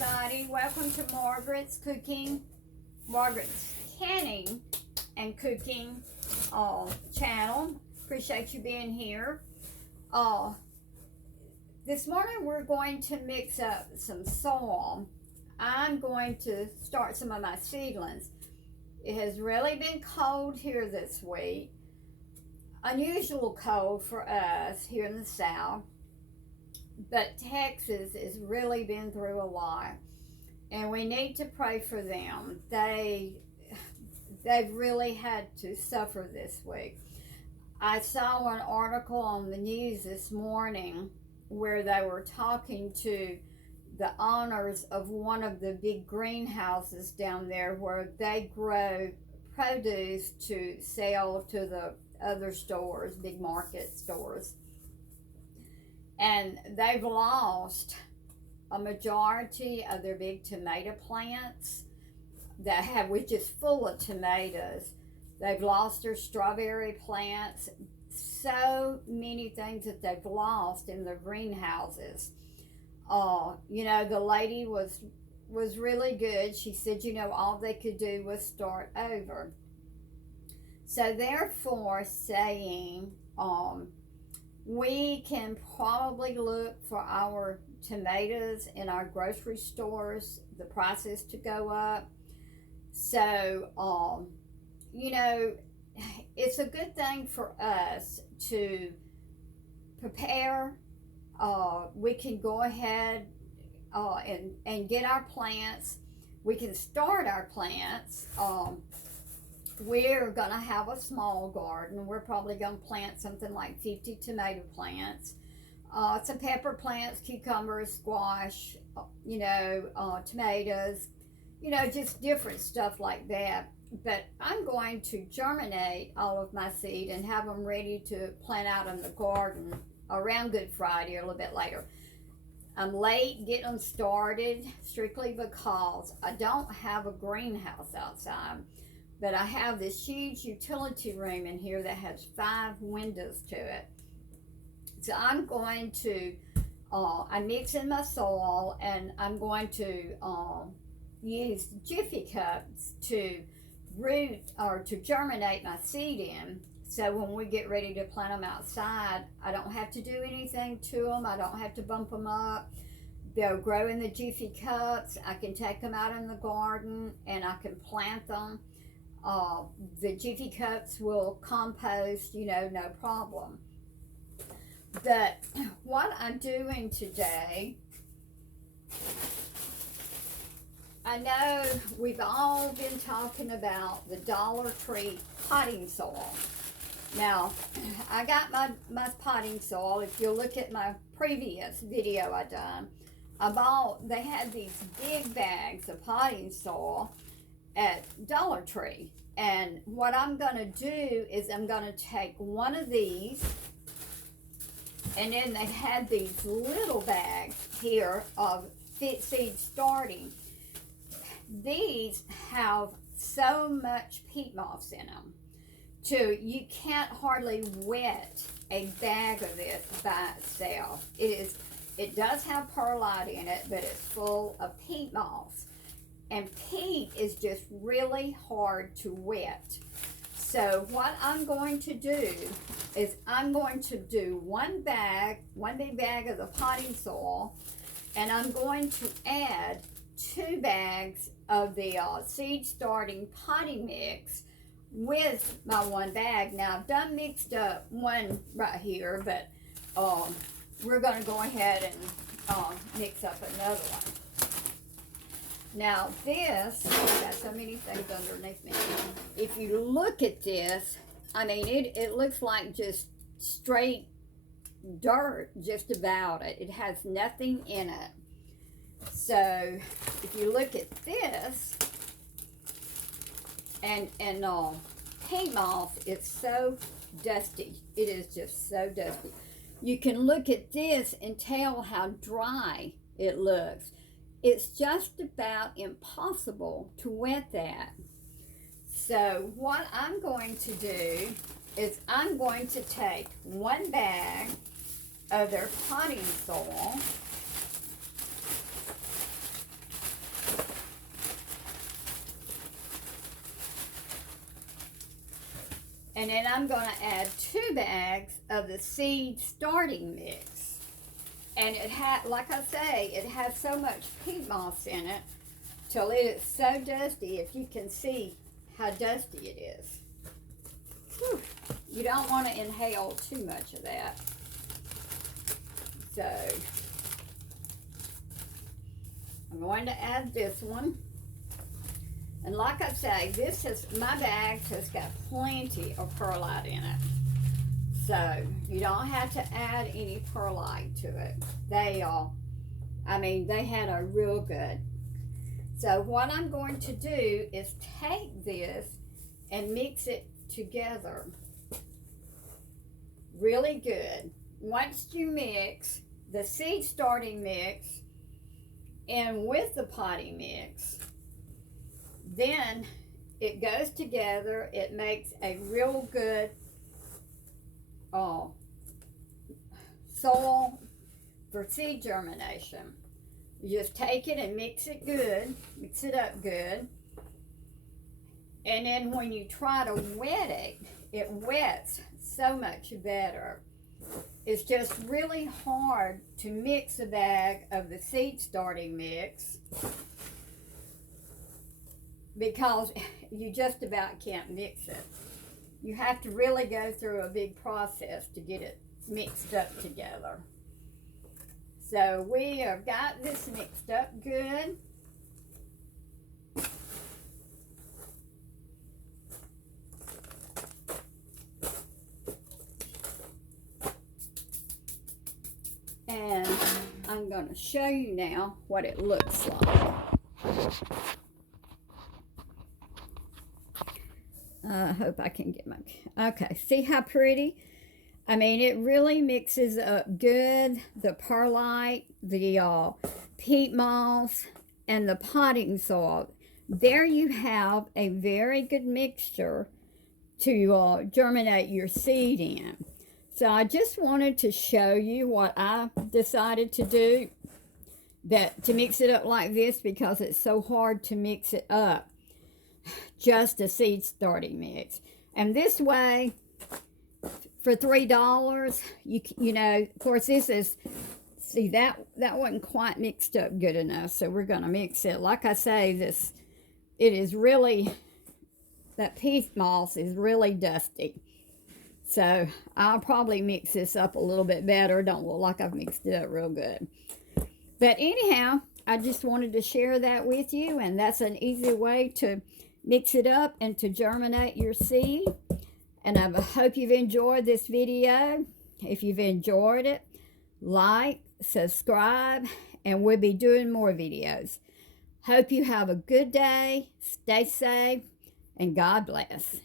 everybody. Welcome to Margaret's Canning and Cooking channel. Appreciate you being here. This morning we're going to mix up some soil. I'm going to start some of my seedlings. It has really been cold here this week. Unusual cold for us here in the South. But Texas has really been through a lot, and we need to pray for them. They've really had to suffer this week. I saw an article on the news this morning where they were talking to the owners of one of the big greenhouses down there where they grow produce to sell to the other stores, big market stores. And they've lost a majority of their big tomato plants which is full of tomatoes. They've lost their strawberry plants. So many things that they've lost in their greenhouses. The lady was really good. She said, all they could do was start over. So therefore saying, we can probably look for our tomatoes in our grocery stores, the prices to go up. So, it's a good thing for us to prepare. We can go ahead and get our plants. We can start our plants. We're going to have a small garden. We're probably going to plant something like 50 tomato plants, some pepper plants, cucumbers, squash, tomatoes, just different stuff like that. But I'm going to germinate all of my seed and have them ready to plant out in the garden around Good Friday or a little bit later. I'm late getting them started strictly because I don't have a greenhouse outside. But I have this huge utility room in here that has 5 windows to it. So I'm going to, I'm mixing my soil, and I'm going to use Jiffy cups to root or to germinate my seed in. So when we get ready to plant them outside, I don't have to do anything to them. I don't have to bump them up. They'll grow in the Jiffy cups. I can take them out in the garden and I can plant them. The Jiffy cups will compost, no problem. But what I'm doing today, I know we've all been talking about the Dollar Tree potting soil. Now, I got my potting soil. If you look at my previous video I done, they had these big bags of potting soil at Dollar Tree. And what I'm going to do is I'm going to take one of these, and then they had these little bags here of seed starting. These have so much peat moss in them, you can't hardly wet a bag of this by itself. It does have perlite in it, but it's full of peat moss. And peat is just really hard to wet. So what I'm going to do is I'm going to do one big bag of the potting soil, and I'm going to add 2 bags of the seed starting potting mix with my 1 bag. Now I've done mixed up one right here, but we're going to go ahead and mix up another one. Now this, I've got so many things underneath me. If you look at this, it looks like just straight dirt just about it. It has nothing in it. So if you look at this, and peat moss, it's so dusty. It is just so dusty. You can look at this and tell how dry it looks. It's just about impossible to wet that. So what I'm going to do is I'm going to take 1 bag of their potting soil, And then I'm going to add 2 bags of the seed starting mix. And it had, like I say, it has so much peat moss in it till it is so dusty, if you can see how dusty it is. Whew. You don't want to inhale too much of that. So, I'm going to add this one. And like I say, my bag has got plenty of perlite in it. So, you don't have to add any perlite to it. They had a real good. So, what I'm going to do is take this and mix it together really good. Once you mix the seed starting mix in with the potting mix, then it goes together. It makes a real good soil for seed germination. You just take it and mix it good, mix it up good. And then when you try to wet it, it wets so much better. It's just really hard to mix a bag of the seed starting mix because you just about can't mix it. You have to really go through a big process to get it mixed up together. So we have got this mixed up good. And I'm going to show you now what it looks like. I hope I can get my... Okay, see how pretty? I mean, it really mixes up good. The perlite, the peat moss, and the potting soil. There you have a very good mixture to germinate your seed in. So I just wanted to show you what I decided to do, to mix it up like this, because it's so hard to mix it up, just a seed starting mix. And this way, for $3, you know, of course this is, see that wasn't quite mixed up good enough, so we're going to mix it. Like I say, it is really, that peat moss is really dusty. So I'll probably mix this up a little bit better. Don't look like I've mixed it up real good. But anyhow, I just wanted to share that with you, and that's an easy way to mix it up and to germinate your seed. And I hope you've enjoyed this video. If you've enjoyed it, like, subscribe, and we'll be doing more videos. Hope you have a good day. Stay safe, and God bless.